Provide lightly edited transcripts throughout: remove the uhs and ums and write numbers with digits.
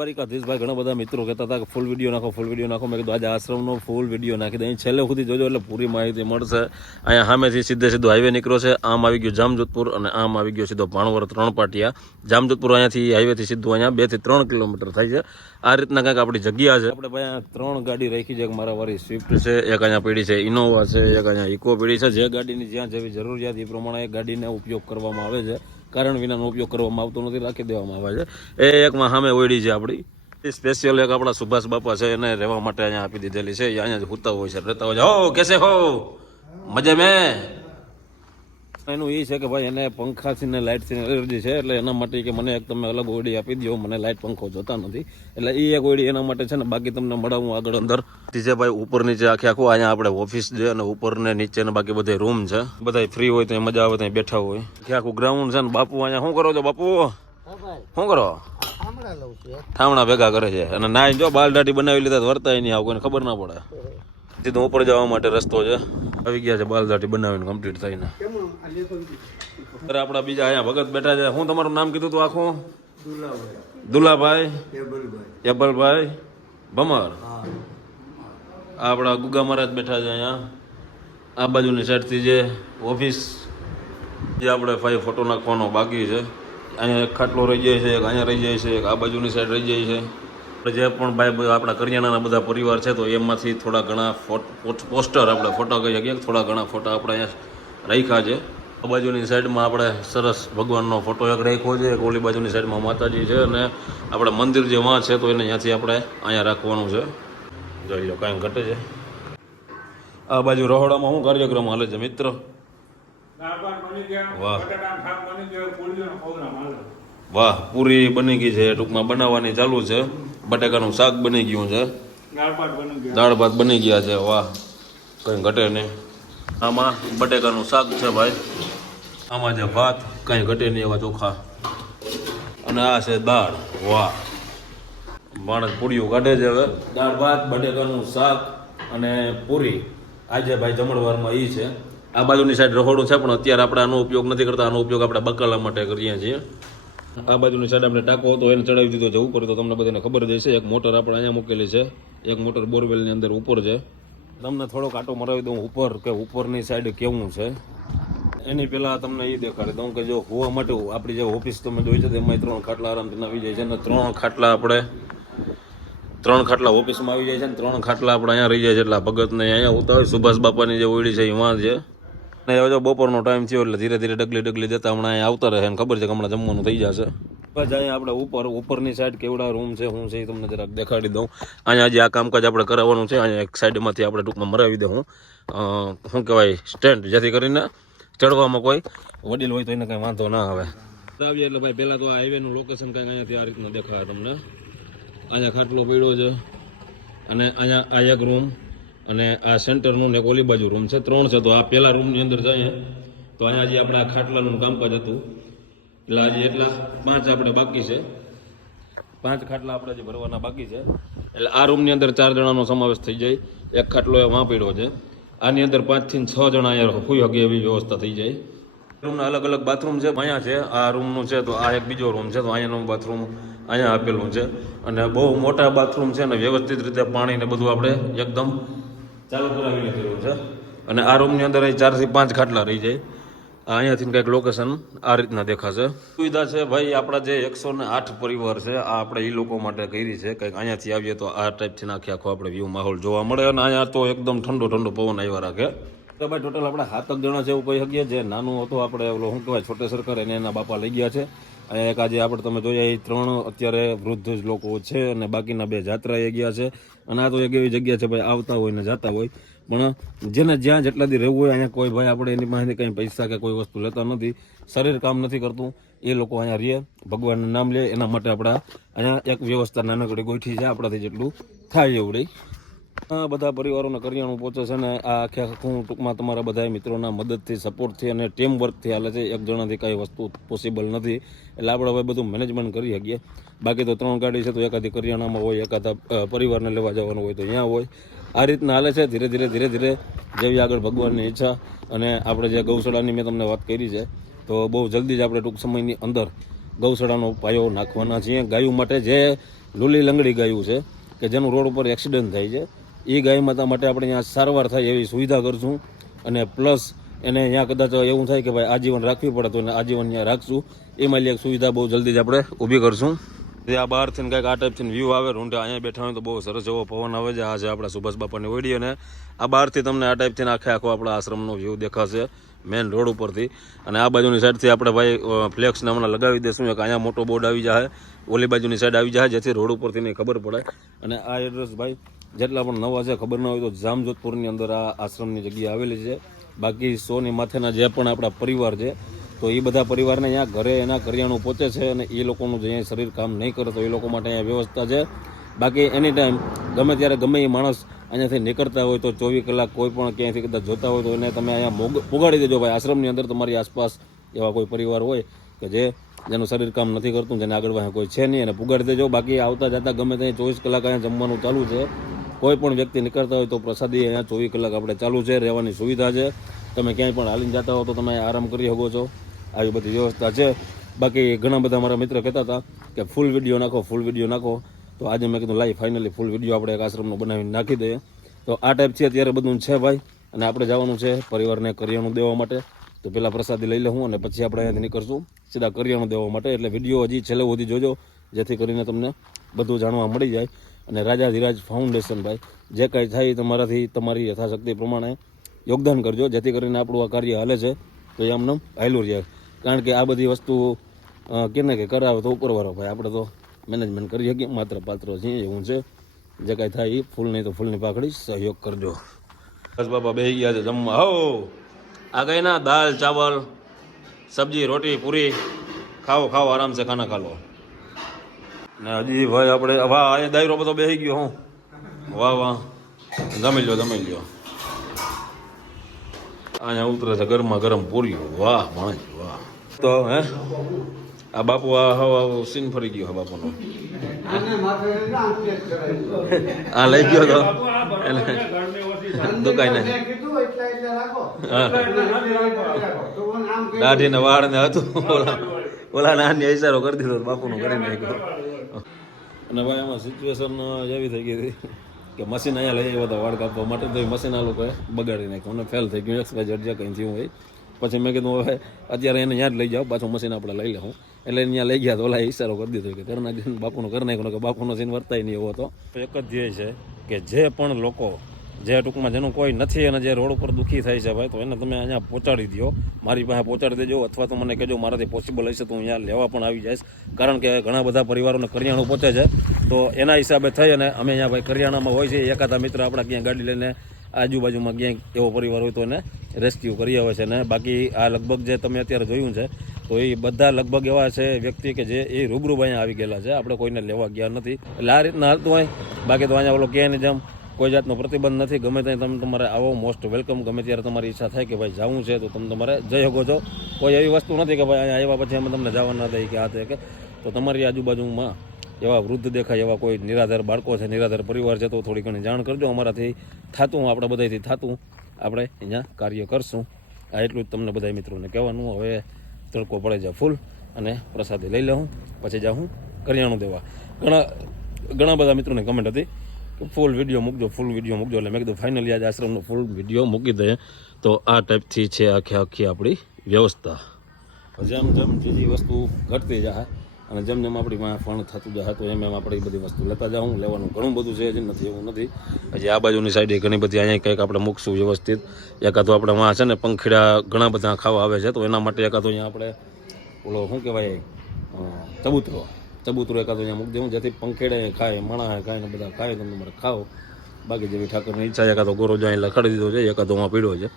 દ્વારિકાધીશભાઈ ઘણા બધા મિત્રો કહેતા હતા કે ફૂલ વિડીયો નાખો મેં કીધું આજે આશ્રમનો ફૂલ વિડીયો નાખી દે. અહીં છેલ્લે સુધી જોજો એટલે પૂરી માહિતી મળશે. અહીંયા સામેથી સીધો હાઈવે નીકળ્યો છે. આમ આવી ગયો જામજોધપુર અને આમ આવી ગયો સીધો ભાણવર 3 પાટિયા. જામજોધપુર અહીંયાથી હાઈવેથી સીધું અહીંયા 2 થી 3 કિલોમીટર થાય છે. આ રીતના કંઈક આપણી જગ્યા છે. આપણે ભાઈ અહીંયા 3 ગાડી રાખી છે. મારા વાળી સ્વિફ્ટ છે, એક અહીંયા પડી છે ઇનોવા છે, એક અહીંયા ઇકો પડી છે. જે ગાડીની જ્યાં જેવી જરૂરિયાત એ પ્રમાણે એ ગાડીને ઉપયોગ કરવામાં આવે છે. કારણ વિનાનો ઉપયોગ કરવામાં આવતો નથી, રાખી દેવામાં આવે છે. એ એકમાં સામે ઓયડી છે આપણી સ્પેશિયલ એક આપણા સુભાષ બાપા છે, એને રહેવા માટે અહીંયા આપી દીધેલી છે. અહીંયા જ હોતા હોય છે, રહેતા હોય છે. હો કેસે હો મજા મેં. એનું એ છે કે ભાઈ એને પંખાથી ને લાઇટથી એલર્જી છે, એટલે એના માટે કે મને એક તમે અલગ ઓયડી આપી દો, મને લાઇટ પંખો જોતા નથી. એટલે એ એક ઓયડી એના માટે છે ને. બાકી તમને મળાવું આગળ અંદર છે ભાઈ. ઉપર નીચે આખું અહીંયા આપણે ઓફિસ છે અને ઉપર ને નીચે ને બાકી બધા રૂમ છે. બધા ફ્રી હોય તો મજા આવે ત્યાં બેઠા હોય. આખું ગ્રાઉન્ડ છે ને. બાપુ અહીંયા શું કરો છો બાપુ? શું કરો? ઠામણા ભેગા કરે છે અને નાઈ જો બાલ દાઢી બનાવી લીધા વર્તાય નહીં, આવું કોઈને ખબર ના પડે. સીધું ઉપર જવા માટે રસ્તો છે. આવી ગયા છે બાલ દાઢી બનાવીને કમ્પ્લીટ થઈને. આપડા બીજા અહીંયા ભગત બેઠા છે. હું તમારું નામ કીધું તું આખું? દુલાભાઈ એબલભાઈ ભમર. આપડા ગુગા મહારાજ બેઠા છે અહીંયા. આ બાજુની સાઈડથી જે ઓફિસ જે આપણે ફોટો નાખવાનો બાકી છે. અહીંયા એક ખાટલો રહી જાય છે, એક અહીંયા રહી જાય છે, એક આ બાજુની સાઈડ રહી જાય છે. જે પણ ભાઈ આપણા કરિયાણાના બધા પરિવાર છે તો એમાંથી થોડા ઘણા પોસ્ટર આપણે ફોટા કહી શકીએ, થોડા ઘણા ફોટા આપણે અહીંયા રાખ્યા છે. આ બાજુની સાઈડમાં આપણે સરસ ભગવાનનો ફોટો એક રાખ્યો છે. એક ઓલી બાજુની સાઈડમાં માતાજી છે અને આપણે મંદિર જે વાં છે તો એને ત્યાંથી આપણે અહીંયા રાખવાનું છે. જોઈ લો કાંઈ ઘટે છે. આ બાજુ રહોડામાં શું કાર્યક્રમ હાલે છે મિત્ર? વાહ વાહ, પૂરી બની ગઈ છે, ટૂંકમાં બનાવવાની ચાલુ છે. બટાકાનું શાક બની ગયું છે, દાળ ભાત બની ગયા છે. વાહ, કંઈ ઘટે નહીં. આમાં બટાકાનું શાક છે ભાઈ, આમાં છે ભાત, કંઈ ઘટે નહીં એવા ચોખા, અને આ છે દાળ. વાહ, માણસ પૂરીઓ કાઢે છે હવે. દાળ ભાત, બટાકાનું શાક અને પૂરી આજે ભાઈ જમણવારમાં એ છે. આ બાજુની સાઈડ રહોડું છે પણ અત્યારે આપણે આનો ઉપયોગ નથી કરતા. આનો ઉપયોગ આપણે બકાલા માટે કરીએ છીએ. આ બાજુની સાઈડ આપણે ટાંકો હતો એને ચડાવી દીધો છે ઉપર, તો તમને બધાને ખબર જ હશે. એક મોટર આપણે અહીંયા મૂકેલી છે, એક મોટર બોરવેલની અંદર ઉપર છે. તમને થોડોક આટો મરાવી દઉં ઉપર કે ઉપરની સાઈડ કેવું છે. એની પહેલાં તમને એ દેખાડી દઉં કે જો હોવા માટે આપણી જે ઓફિસ તમે જોઈ છે એમાં 3 ખાટલા આરામથી આવી જાય છે. અને 3 ખાટલા આપણે 3 ખાટલા ઓફિસમાં આવી જાય છે ને 3 ખાટલા આપણે અહીંયા રહી જાય છે. એટલે ભગતને અહીંયા હોતા હોય. સુભાષ બાપાની જે ઓયડી છે એમાં છે. અને હવે જો બપોરનો ટાઈમ થયો એટલે ધીરે ધીરે ડગલી દેતા હમણાં અહીંયા આવતા રહે. ખબર છે કે હમણાં જમવાનું થઈ જશે. પછી અહીંયા આપણે ઉપરની સાઈડ કેવડા રૂમ છે શું છે એ તમને જરાક દેખાડી દઉં. અહીંયા જે આ કામકાજ આપણે કરાવવાનું છે અહીંયા એક સાઈડમાંથી આપણે ટૂંકમાં મરાવી દઉં. શું કહેવાય, સ્ટેન્ડ, જેથી કરીને ચડવામાં કોઈ વડીલ હોય તો એને કંઈ વાંધો ના આવે. આવીએ એટલે ભાઈ પહેલાં તો આ હાઈવેનું લોકેશન કંઈક અહીંયાથી આ રીતના દેખાય તમને. અહીંયા ખાટલો પડ્યો છે અને અહીંયા આ એક રૂમ અને આ સેન્ટરનું ને એક ઓલી બાજુ રૂમ છે. 3 છે. તો આ પહેલા રૂમની અંદર જઈએ તો અહીંયા જે આપણે આ ખાટલાનું કામકાજ હતું એટલે આજે એટલા 5 આપણે બાકી છે. 5 ખાટલા આપણે જે ભરવાના બાકી છે. એટલે આ રૂમની અંદર 4 જણાનો સમાવેશ થઈ જાય. એક ખાટલો એ વાં પડ્યો છે. આની અંદર 5 થી 6 જણા અહીંયા હોઈ શકે એવી વ્યવસ્થા થઈ જાય. રૂમના અલગ અલગ બાથરૂમ છે. અહીંયા છે આ રૂમનું છે તો આ એક બીજો રૂમ છે. તો અહીંયાનું બાથરૂમ અહીંયા આપેલું છે અને બહુ મોટા બાથરૂમ છે અને વ્યવસ્થિત રીતે પાણી ને બધું આપણે એકદમ ચાલુ કરાવી લીધેલું છે. અને આ રૂમની અંદર 4 થી 5 ખાટલા રહી જાય. અહીંયાથી કંઈક લોકેશન આ રીતના દેખાશે. સુવિધા છે ભાઈ આપણા જે 108 પરિવાર છે આ આપણે એ લોકો માટે કરી છે. કંઈક અહીંયાથી આવીએ તો આ ટાઈપથી આખો આપણે વ્યૂ માહોલ જોવા મળે. અને અહીંયા તો એકદમ ઠંડો પવન આવ્યા રાખે. તો ભાઈ ટોટલ આપણે 7 જણા છે એવું કહી શકીએ. જે નાનું હતું આપણે ઓલો શું કહેવાય છોટે સરકાર એને એના બાપા લઈ ગયા છે. અહીંયા એક આજે આપણે તમે જોયા એ 3 અત્યારે વૃદ્ધ જ લોકો છે અને બાકીના 2 જાત્રાએ ગયા છે. અને આ તો એક એવી જગ્યા છે ભાઈ આવતા હોય ને જતા હોય પણ જેને જ્યાં જેટલા દી રહેવું હોય અહીંયા કોઈ ભાઈ આપણે એની પાસેથી કંઈ પૈસા કે કોઈ વસ્તુ લેતા નથી. શરીર કામ નથી કરતું એ લોકો અહીંયા રહે, ભગવાનનું નામ લે. એના માટે આપણા અહીંયા એક વ્યવસ્થા નાનકડી ગોઠવી છે આપણાથી જેટલું થાય એવડી. આ બધા પરિવારોને કરિયાણું પહોંચે છે ને આ આખું ટૂંકમાં તમારા બધા મિત્રોના મદદથી, સપોર્ટથી અને ટીમ વર્કથી હાલે છે. એક જણાથી કાંઈ વસ્તુ પોસિબલ નથી. એટલે આપણે હવે બધું મેનેજમેન્ટ કરી શકીએ. બાકી તો 3 ગાડી છે તો એકાદી કરિયાણામાં હોય, એકાદા પરિવારને લેવા જવાનું હોય તો અહીંયા હોય. આ રીતના હાલે છે. ધીરે ધીરે જેવી આગળ ભગવાનની ઈચ્છા. અને આપણે જે ગૌશાળાની મેં તમને વાત કરી છે તો બહુ જલ્દી જ આપણે ટૂંક સમયની અંદર ગૌશાળાનો પાયો નાખવાના છીએ. ગાયો માટે જે લૂલી લંગડી ગાયું છે કે જેનું રોડ ઉપર એક્સિડન્ટ થાય છે. એ ગાય માતા માટે આપણે અહીંયા સારવાર થાય એવી સુવિધા કરશું. અને પ્લસ એને અહીંયા કદાચ એવું થાય કે ભાઈ આજીવન રાખવી પડે તો એને આજીવન અહીંયા રાખશું. એમાં એક સુવિધા બહુ જલ્દી જ આપણે ઊભી કરશું. આ બહારથી કંઈક આ ટાઈપથી વ્યૂ આવે રૂંઢા અહીંયા બેઠા હોય તો બહુ સરસ એવો પવન આવે છે. આ છે આપણા સુભાષ બાપાની ઓડી અને આ બહારથી તમને આ ટાઈપથી આખો આપણા આશ્રમનો વ્યૂ દેખાશે મેઇન રોડ ઉપરથી. અને આ બાજુની સાઈડથી આપણે ભાઈ ફ્લેક્સને હમણાં લગાવી દઈશું કે અહીંયા મોટો બોર્ડ આવી જાય, ઓલી બાજુની સાઈડ આવી જાય જેથી રોડ ઉપરથી નહીં ખબર પડે. અને આ એડ્રેસ ભાઈ જેટલા પણ નવા છે ખબર ના હોય તો જામજોધપુરની અંદર આ આશ્રમની જગ્યા આવેલી છે. બાકી 100 ની માથેના જે પણ આપણા પરિવાર છે તો એ બધા પરિવારને અહીંયા ઘરે એના કરિયાણું પહોંચે છે. અને એ લોકોનું જે અહીંયા શરીર કામ નહીં કરે તો એ લોકો માટે અહીંયા વ્યવસ્થા છે. બાકી એની ટાઈમ ગમે ત્યારે ગમે એ માણસ અહીંયાથી નીકળતા હોય તો 24 કલાક કોઈ પણ ક્યાંયથી કદાચ જોતા હોય તો એને તમે અહીંયા પુગાડી દેજો ભાઈ. આશ્રમની અંદર તમારી આસપાસ એવા કોઈ પરિવાર હોય કે જેનું શરીર કામ નથી કરતું, જેને આગળ વાંહે કોઈ છે નહીં, એને પુગાડી દેજો. બાકી આવતા જતા ગમે ત્યાં 24 કલાક અહીંયા જમવાનું ચાલુ છે. કોઈ પણ વ્યક્તિ નીકળતા હોય તો પ્રસાદી અહીંયા 24 કલાક આપણે ચાલુ છે. રહેવાની સુવિધા છે. તમે ક્યાંય પણ હાલીને જતા હો તો તમે આરામ કરી શકો છો. આવી બધી વ્યવસ્થા છે. બાકી ઘણા બધા મારા મિત્ર કહેતા હતા કે ફૂલ વિડીયો નાખો તો આજે મેં કીધું લાઈવ ફાઇનલી ફૂલ વિડીયો આપણે એક આશ્રમનો બનાવીને નાખી દઈએ. તો આ ટાઈપથી અત્યારે બધું છે ભાઈ. અને આપણે જવાનું છે પરિવારને કરિયાણું દેવા માટે. તો પહેલાં પ્રસાદી લઈ લઉં અને પછી આપણે અહીંયાથી નીકળશું સીધા કરિયાણું દેવા માટે. એટલે વિડીયો હજી છેલ્લે સુધી જોજો જેથી કરીને તમને બધું જાણવા મળી જાય. અને રાજાધિરાજ ફાઉન્ડેશન ભાઈ જે કાંઈ થાય તમારાથી તમારી યથાશક્તિ પ્રમાણે યોગદાન કરજો જેથી કરીને આપણું આ કાર્ય હાલે છે તો એ આમને હાલ્યું જાય. કારણ કે આ બધી વસ્તુ કેને કે કરાવે તો ઉપરવાળો ભાઈ, આપણે તો મેનેજમેન્ટ કરી શકીએ, માત્ર પાત્ર છીએ એવું છે. જે કાંઈ થાય એ ફૂલ નહીં તો ફૂલની પાકડી સહયોગ કરજો. બસ બાપા બેસી ગયા છે જમવા. હો આ ગઈ ના દાલ ચાવલ સબ્જી રોટી પૂરી ખાઓ આરામ से ખાના ખા લો. ને હજી ભાઈ આપણે વાહ અહીંયા દાયરો બધો બેસી ગયો. હું વાહ જમી લ્યો. અહીંયા ઉતરે છે ગરમા ગરમ પૂરી. વાહ માણસ વાહ. તો હે આ બાપુ આ સીન ફરી ગયો બાપુનો. આ લઈ ગયો તો દુકાને દાઢી ને વાળ ને હતું ઓલા નાની ઇશારો કરી દીધો બાપુનું કરી નાખ્યો. અને ભાઈ એમાં સિચ્યુએશન એવી થઈ ગઈ હતી કે મશીન અહીંયા લઈ આવ્યા હતા વાળ કાપવા માટે તો એ મશીન આ લોકોએ બગાડી નાખ્યું અને ફેલ થઈ ગયું. XYZ જે કંઈ થયું હોય પછી મેં કીધું હવે અત્યારે એને ત્યાં જ લઈ જાઓ, પાછું મશીન આપણે લઈ લઉં. એટલે ત્યાં લઈ ગયા તો ઓલા ઈશારો કરી દીધો કે કરી નાખીને બાપુનું કરી નાખ્યું કે બાપુનો સીન વર્તાય નહીં એવો હતો. એક જ ધ્યેય છે કે જે પણ લોકો જે ટૂંકમાં જેનું કોઈ નથી અને જે રોડ ઉપર દુઃખી થાય છે ભાઈ તો એને તમે અહીંયા પહોંચાડી દો, મારી પાસે પહોંચાડી દેજો. અથવા તો મને કહેજો મારાથી પોસિબલ હશે તો હું અહીંયા લેવા પણ આવી જઈશ. કારણ કે ઘણા બધા પરિવારોને કરિયાણું પહોંચે છે તો એના હિસાબે થઈ અને અમે અહીંયા ભાઈ કરિયાણામાં હોય છે એકાદા મિત્ર આપણા ક્યાંય ગાડી લઈને આજુબાજુમાં ક્યાંક એવો પરિવાર હોય તો એને રેસ્ક્યુ કરી આવે છે. ને બાકી આ લગભગ જે તમે અત્યારે જોયું છે તો એ બધા લગભગ એવા છે વ્યક્તિ કે જે એ રૂબરૂ અહીંયા આવી ગયેલા છે, આપણે કોઈને લેવા ગયા નથી. એટલે આ રીતના હાલતું હોય. બાકી તો અહીંયા ઓલો ક્યાંય જેમ કોઈ જાતનો પ્રતિબંધ નથી. ગમે ત્યાં તમે તમારે આવો મોસ્ટ વેલકમ. ગમે ત્યારે તમારી ઈચ્છા થાય કે ભાઈ જવું છે તો તમે તમારે જઈ શકો છો. કોઈ એવી વસ્તુ નથી કે ભાઈ અહીંયા આવ્યા પછી અમે તમને જવા ના દઈએ કે આ તે કે. તો તમારી આજુબાજુમાં એવા વૃદ્ધ દેખાય, એવા કોઈ નિરાધાર બાળકો છે, નિરાધાર પરિવાર છે તો થોડી ઘણી જાણ કરજો. અમારાથી થતું આપણે બધાથી થતું આપણે અહીંયા કાર્ય કરશું. આ એટલું જ તમને બધા મિત્રોને કહેવાનું. હવે તડકો પડે છે ફૂલ અને પ્રસાદી લઈ લઉં પછી જાઉં કરિયાણું દેવા. ઘણા બધા મિત્રોની કમેન્ટ હતી ફૂલ વિડીયો મૂકજો એટલે મેં કીધું ફાઇનલી આજે આશ્રમનો ફૂલ વિડીયો મૂકી દઈએ. તો આ ટાઈપથી છે આખી આપણી વ્યવસ્થા. જેમ બીજી વસ્તુ ઘટતી જાય અને જેમ આપણી માં ફણ થતું જાય તો એમ આપણે એ બધી વસ્તુ લેતા જાઉં. લેવાનું ઘણું બધું છે, હજી નથી એવું નથી. હજી આ બાજુની સાઈડે ઘણી બધી અહીંયા કંઈક આપણે મૂકશું વ્યવસ્થિત. એકાદો આપણે વાં છે ને પંખીડા ઘણા બધા ખાવા આવે છે તો એના માટે એકાદો અહીંયા આપણે ઓલો શું કહેવાય ચબૂતરો એકાદો અહીંયા મૂકી દેવું જેથી પંખીડે ખાય, માણા ખાય ને બધા ખાય તો તમારે ખાઓ. બાકી જેવી ઠાકરની ઈચ્છા એકાદો ગોરો જો અહીં લખાડી દીધો છે, એકાદો માં પીડ્યો છે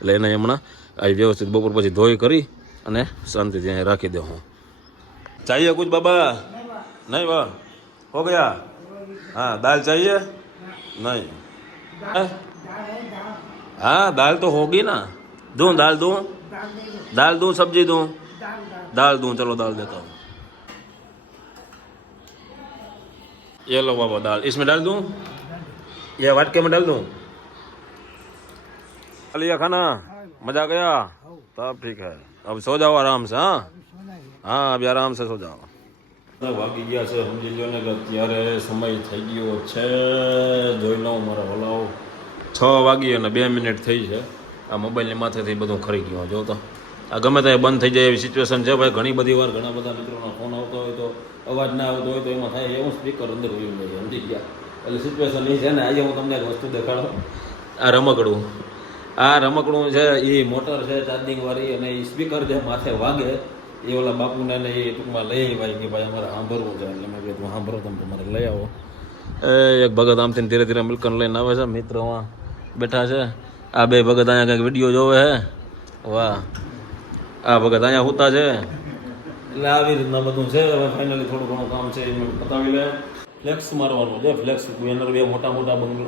એટલે એને હમણાં આ વ્યવસ્થિત બપોર પછી ધોઈ કરી અને શાંતિથી અહીં રાખી દઉં. હું चाहिए कुछ बाबा? नहीं वाह हो गया. हाँ दाल चाहिए? नहीं हाँ दाल तो होगी ना. दूं दाल दूं सब्जी दूं? दाल दूं. चलो दाल देता हूँ. ये लो बाबा दाल. इसमें डाल दूं? ये वाटके में डाल दूं? लिया खाना? मजा गया? तब ठीक है. अब सो जाओ आराम से. हाँ हाँ अभी आराम से सो जाओ. વાગી ગયા છે સમજી લો ને કે અત્યારે સમય થઈ ગયો છે જોઈ લઉં મારા હલાવ 6 વાગી અને 2 મિનિટ થઈ છે આ મોબાઈલની માથેથી બધું ખરી ગયું જો તો આ ગમે ત્યાં બંધ થઈ જાય એવી સિચ્યુએશન છે ભાઈ ઘણી બધી વાર ઘણા બધા મિત્રોના ફોન આવતો હોય તો અવાજ ના આવતો હોય તો એમાં થાય એવું સ્પીકર અંદર હોય નહીં સમજી ગયા એટલે સિચ્યુએશન એ છે ને આજે હું તમને એક વસ્તુ દેખાડું આ રમકડું છે એ મોટર છે ચાર્જિંગ વાળી અને એ સ્પીકર જે માથે વાગે એ ઓલા બાપુને ને એ ટૂંકમાં લઈ આવી કે ભાઈ અમારે સાંભળવું છે એટલે મેં કીધું સાંભળો તમે તમારે લઈ આવો એક ભગત આમથી ધીરે ધીરે મિલકન લઈને આવે છે મિત્રોમાં બેઠા છે આ બે ભગત અહીંયા કંઈક વિડીયો જોવે છે વાહ આ ભગત અહીંયા હોતા છે એટલે આવી રીતના બધું છે હવે ફાઇનલી થોડું ઘણું કામ છે એ પતાવી લે ફ્લેક્સ મારવાનું છે ફ્લેક્સ બેનર બે મોટા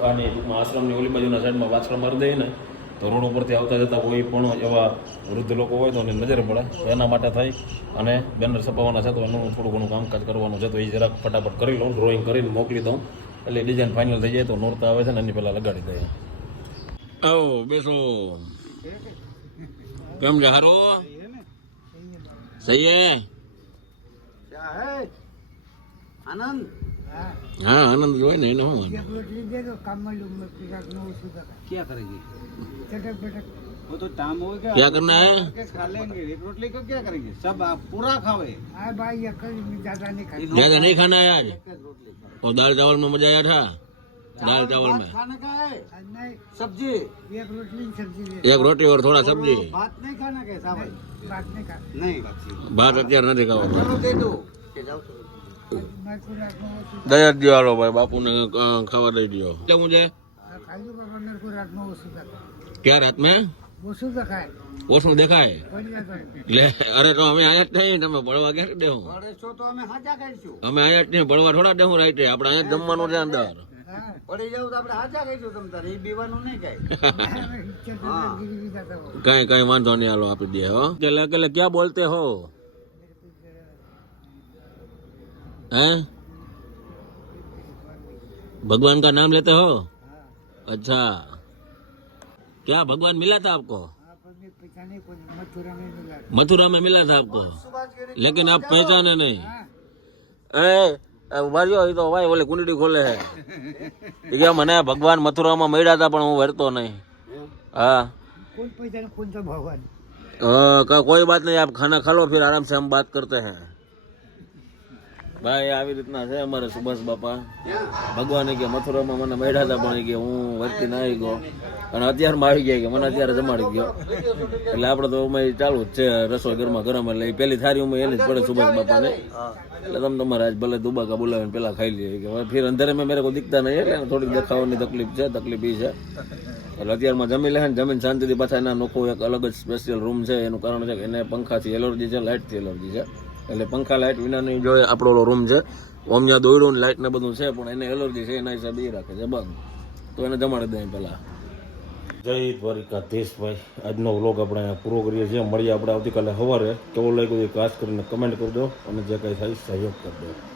આની ટૂંકમાં આશ્રમની ઓલી બાજુના સાઈડમાં પાછળ મારી દઈએ ને તો રોડ ઉપરથી આવતા જતા કોઈ પણ એવા વૃદ્ધ લોકો હોય તો એને નજર પડે તો એના માટે થઈ અને બેનર છપાવવાના છે તો એનું થોડું ઘણું કામકાજ કરવાનું છે તો એ જરાક ફટાફટ કરી લઉં ડ્રોઈંગ કરીને મોકલી દઉં એટલે ડિઝાઇન ફાઇનલ થઈ જાય તો નોરતા આવે છે ને એની પહેલાં લગાડી દઈએ આવો બેસો કેમ છે હારો સહી હે आनंद हाँ आनंद जो है ना इन्हें हो क्या करेंगे चटक बटक वो तो टाइम हो गया क्या करना है खा लेंगे एक रोटली को क्या करेंगे सब आप पूरा खावे भाई ज्यादा नहीं खाना है आज और दाल चावल में मजा आया था दाल चावल में खाने का है सब्जी एक रोटी और थोड़ा सब्जी भात नहीं खाना कैसा भाई भात नहीं खा नहीं भात અત્યારે નથી ખાવા चलो दे दो દયા દો હાલો ભાઈ બાપુને ખાવા દઈ દો કેવું છે क्या रात में ઓછું દેખાય એટલે અરે તો અમે આયા જ નહીં તમે ભણવા ક્યાં દેવું તો અમે હાજા કરીશું અમે આયા જ નહીં ભણવા થોડા દેવું રાઈટે આપણે અહીંયા જમવાનું છે અંદર પડી જાવ તો આપણે હાજા કરીશું તમ તારે એ બીવાનું નહીં કઈ કઈ વાંધો નહીં હાલો આપી દે હો કે ક્યાં બોલતે હો हैं भगवान का नाम लेते हो अच्छा क्या भगवान मिला था आपको मथुरा में मिला था आपको लेकिन आप पहचाने नहीं भाइयों ये तो भाई बोले कुंडी खोले है क्या मने भगवान मथुरा में મળ્યા था પણ હું વર્તો નહીં हाँ कोई बात नहीं आप खाना खा लो फिर आराम से हम बात करते हैं ભાઈ આવી રીતના છે અમારે સુભાષ બાપા ભગવાને કે મથુરામાં મને મળ્યા હતા પણ કે હું વર્તી ના આવી ગયો અને અત્યારમાં આવી ગયા કે મને અત્યારે જમાડી ગયો એટલે આપણે તો અમારી ચાલુ જ છે રસોઈ ઘરમાં ગરમ એટલે પેલી થારી ઉમાં એની જ પડે સુભાષ બાપાને એટલે તમે તમારે આજ ભલે દુબાકા બોલાવીને પેલા ખાઈ લઈએ કે ફિર અંધારે મેં મેરે કોઈ દીખતા નહીં એટલે થોડીક દેખાવાની તકલીફ એ છે એટલે અત્યારમાં જમી લે ને જમીન શાંતિથી પાછા એના લોકો એક અલગ જ સ્પેશિયલ રૂમ છે એનું કારણ છે કે એને પંખાથી એલર્જી છે લાઇટથી એલર્જી છે એટલે પંખા લાઇટ વિનાની જો આપણો રૂમ છે ઓમ જ્યાં દોડ્યું લાઇટ ને બધું છે પણ એને એલર્જી છે એના હિસાબે એ રાખે છે બંધ તો એને જમાડી દઈએ પહેલાં જય દ્વારિકાધીશ ભાઈ આજનો વ્લોગ આપણે અહીંયા પૂરો કરીએ છીએ મળીએ આપણે આવતીકાલે સવારે કેવો લાગ્યો એ ખાસ કરીને કમેન્ટ કરજો અને જે કંઈ થાય સહયોગ કરજો